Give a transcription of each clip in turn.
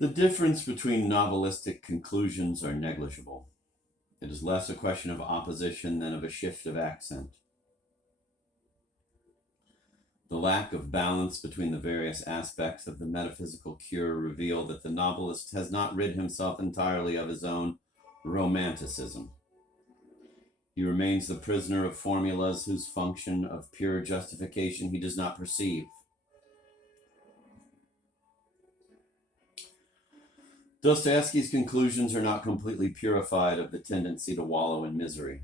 The difference between novelistic conclusions are negligible. It is less a question of opposition than of a shift of accent. The lack of balance between the various aspects of the metaphysical cure reveal that the novelist has not rid himself entirely of his own romanticism. He remains the prisoner of formulas whose function of pure justification he does not perceive. Dostoevsky's conclusions are not completely purified of the tendency to wallow in misery.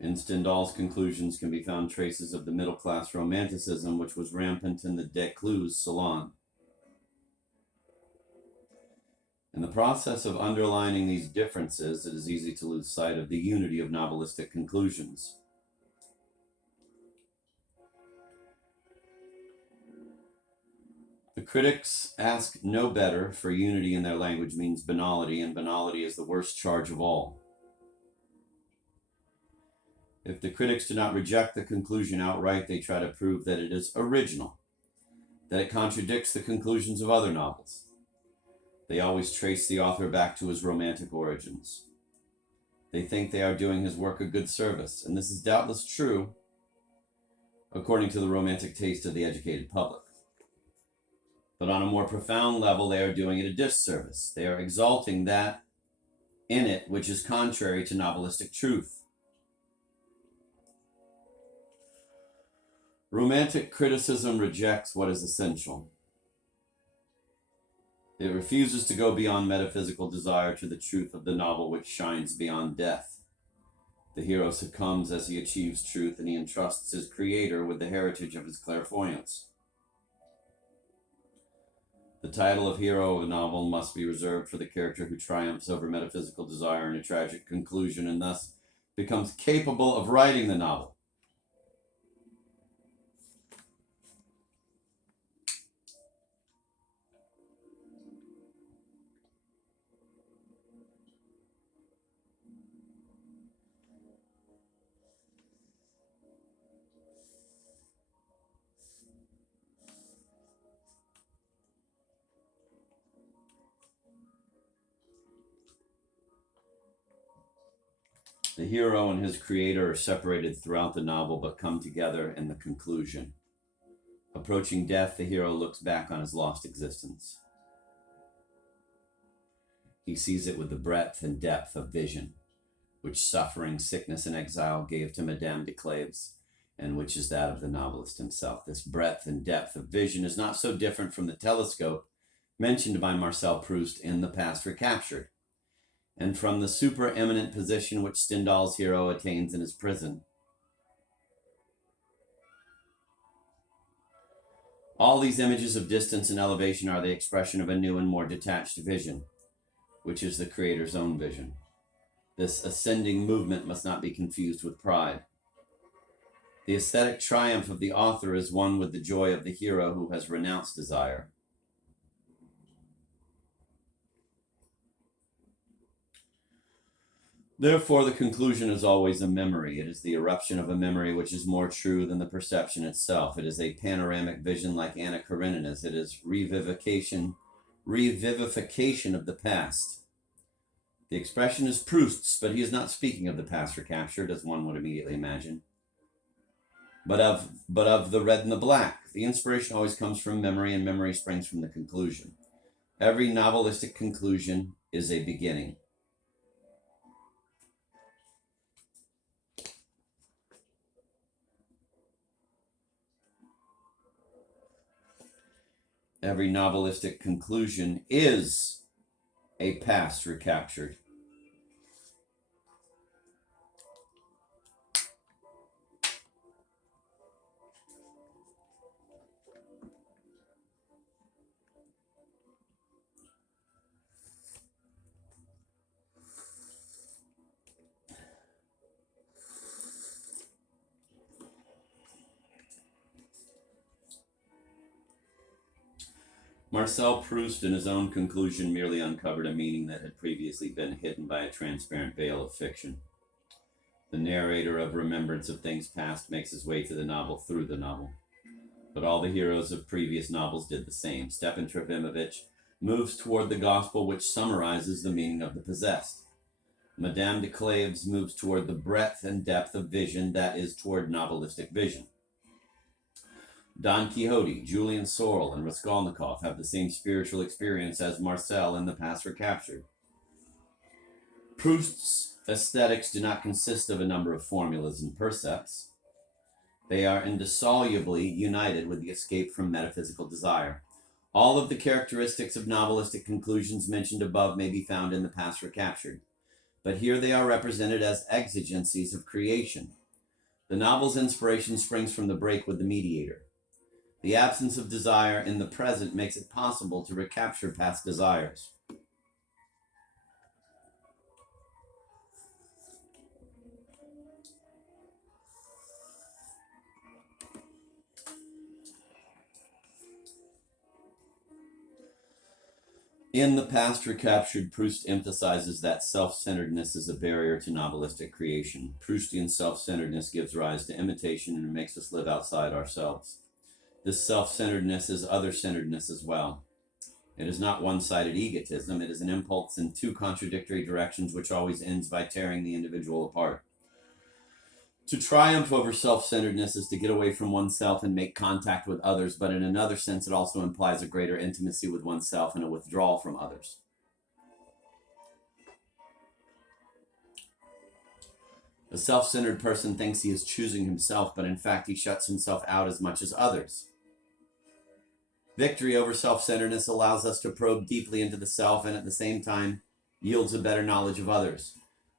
In Stendhal's conclusions can be found traces of the middle-class romanticism which was rampant in the Decluse salon. In the process of underlining these differences, it is easy to lose sight of the unity of novelistic conclusions. The critics ask no better, for unity in their language means banality, and banality is the worst charge of all. If the critics do not reject the conclusion outright, they try to prove that it is original, that it contradicts the conclusions of other novels. They always trace the author back to his romantic origins. They think they are doing his work a good service, and this is doubtless true, according to the romantic taste of the educated public. But on a more profound level, they are doing it a disservice. They are exalting that in it which is contrary to novelistic truth. Romantic criticism rejects what is essential. It refuses to go beyond metaphysical desire to the truth of the novel which shines beyond death. The hero succumbs as he achieves truth, and he entrusts his creator with the heritage of his clairvoyance. The title of hero of a novel must be reserved for the character who triumphs over metaphysical desire in a tragic conclusion and thus becomes capable of writing the novel. The hero and his creator are separated throughout the novel, but come together in the conclusion. Approaching death, the hero looks back on his lost existence. He sees it with the breadth and depth of vision, which suffering, sickness, and exile gave to Madame de Clèves, and which is that of the novelist himself. This breadth and depth of vision is not so different from the telescope mentioned by Marcel Proust in The Past Recaptured, and from the supereminent position which Stendhal's hero attains in his prison. All these images of distance and elevation are the expression of a new and more detached vision, which is the creator's own vision. This ascending movement must not be confused with pride. The aesthetic triumph of the author is one with the joy of the hero who has renounced desire. Therefore, the conclusion is always a memory. It is the eruption of a memory which is more true than the perception itself. It is a panoramic vision like Anna Karenina's. It is revivification of the past. The expression is Proust's, but he is not speaking of the past recaptured, as one would immediately imagine, but of the red and the black. The inspiration always comes from memory, and memory springs from the conclusion. Every novelistic conclusion is a beginning. Every novelistic conclusion is a past recaptured. Marcel Proust, in his own conclusion, merely uncovered a meaning that had previously been hidden by a transparent veil of fiction. The narrator of Remembrance of Things Past makes his way to the novel through the novel. But all the heroes of previous novels did the same. Stepan Trofimovich moves toward the gospel which summarizes the meaning of the possessed. Madame de Clèves moves toward the breadth and depth of vision, that is, toward novelistic vision. Don Quixote, Julian Sorel, and Raskolnikov have the same spiritual experience as Marcel in The Past Recaptured. Proust's aesthetics do not consist of a number of formulas and percepts. They are indissolubly united with the escape from metaphysical desire. All of the characteristics of novelistic conclusions mentioned above may be found in The Past Recaptured, but here they are represented as exigencies of creation. The novel's inspiration springs from the break with the mediator. The absence of desire in the present makes it possible to recapture past desires. In The Past Recaptured, Proust emphasizes that self-centeredness is a barrier to novelistic creation. Proustian self-centeredness gives rise to imitation and makes us live outside ourselves. This self-centeredness is other-centeredness as well. It is not one-sided egotism. It is an impulse in two contradictory directions which always ends by tearing the individual apart. To triumph over self-centeredness is to get away from oneself and make contact with others, but in another sense it also implies a greater intimacy with oneself and a withdrawal from others. A self-centered person thinks he is choosing himself, but in fact he shuts himself out as much as others. Victory over self-centeredness allows us to probe deeply into the self and at the same time yields a better knowledge of others.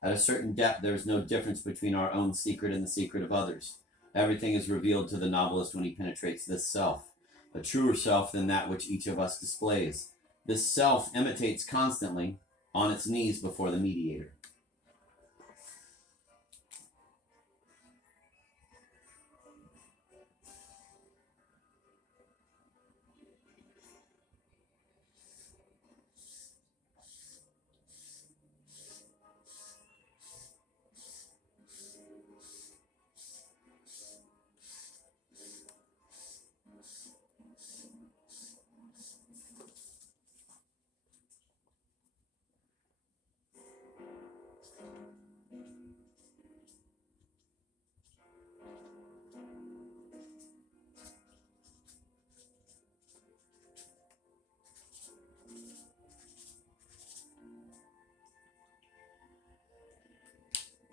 At a certain depth, there is no difference between our own secret and the secret of others. Everything is revealed to the novelist when he penetrates this self, a truer self than that which each of us displays. This self imitates constantly on its knees before the mediator.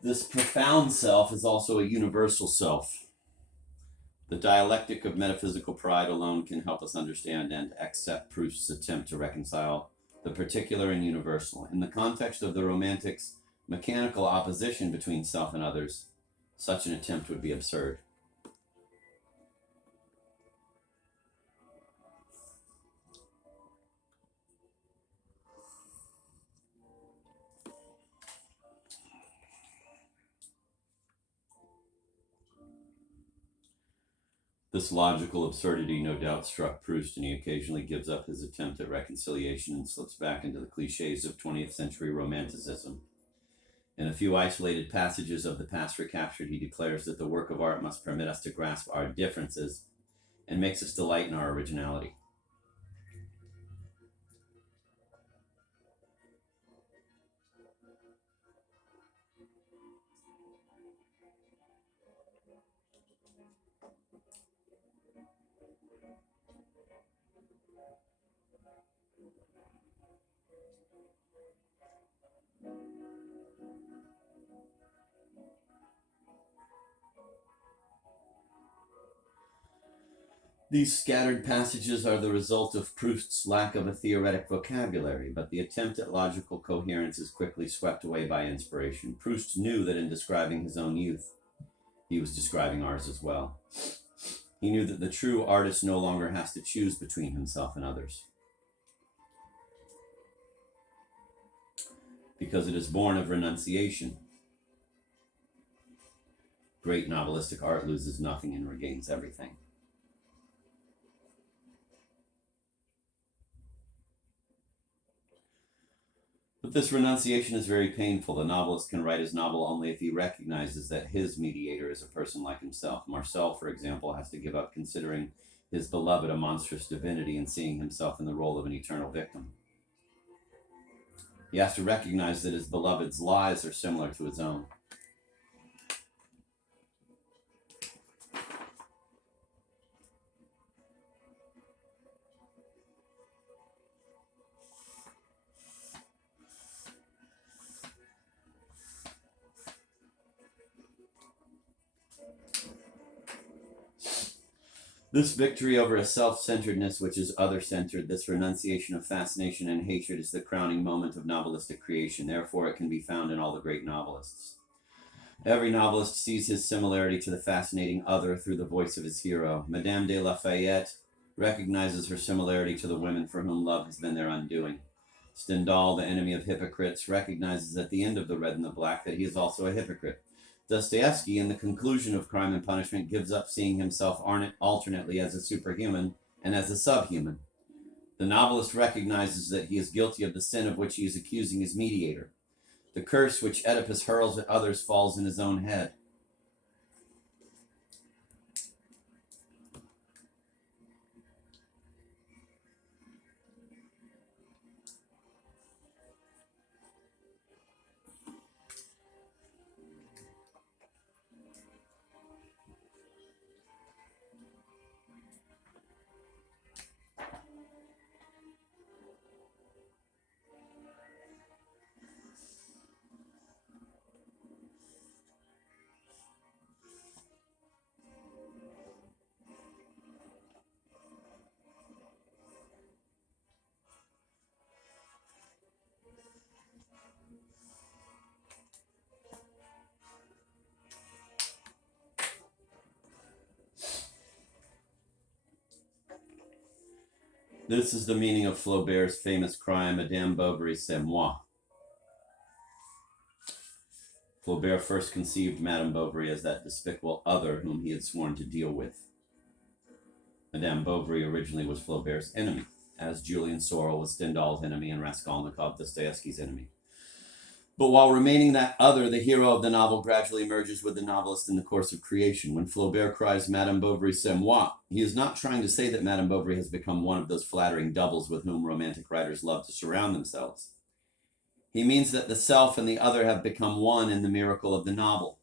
This profound self is also a universal self. The dialectic of metaphysical pride alone can help us understand and accept Proust's attempt to reconcile the particular and universal. In the context of the Romantics' mechanical opposition between self and others, such an attempt would be absurd. This logical absurdity no doubt struck Proust, and he occasionally gives up his attempt at reconciliation and slips back into the cliches of 20th century Romanticism. In a few isolated passages of The Past Recaptured, he declares that the work of art must permit us to grasp our differences and makes us delight in our originality. These scattered passages are the result of Proust's lack of a theoretic vocabulary, but the attempt at logical coherence is quickly swept away by inspiration. Proust knew that in describing his own youth, he was describing ours as well. He knew that the true artist no longer has to choose between himself and others, because it is born of renunciation. Great novelistic art loses nothing and regains everything. But this renunciation is very painful. The novelist can write his novel only if he recognizes that his mediator is a person like himself. Marcel, for example, has to give up considering his beloved a monstrous divinity and seeing himself in the role of an eternal victim. He has to recognize that his beloved's lies are similar to his own. This victory over a self-centeredness which is other-centered, this renunciation of fascination and hatred is the crowning moment of novelistic creation. Therefore, it can be found in all the great novelists. Every novelist sees his similarity to the fascinating other through the voice of his hero. Madame de Lafayette recognizes her similarity to the women for whom love has been their undoing. Stendhal, the enemy of hypocrites, recognizes at the end of The Red and the Black that he is also a hypocrite. Dostoevsky, in the conclusion of Crime and Punishment, gives up seeing himself alternately as a superhuman and as a subhuman. The novelist recognizes that he is guilty of the sin of which he is accusing his mediator. The curse which Oedipus hurls at others falls in his own head. This is the meaning of Flaubert's famous cry, Madame Bovary, c'est moi. Flaubert first conceived Madame Bovary as that despicable other whom he had sworn to deal with. Madame Bovary originally was Flaubert's enemy, as Julian Sorel was Stendhal's enemy and Raskolnikov Dostoevsky's enemy. But while remaining that other, the hero of the novel gradually merges with the novelist in the course of creation. When Flaubert cries, Madame Bovary, c'est moi, he is not trying to say that Madame Bovary has become one of those flattering doubles with whom romantic writers love to surround themselves. He means that the self and the other have become one in the miracle of the novel.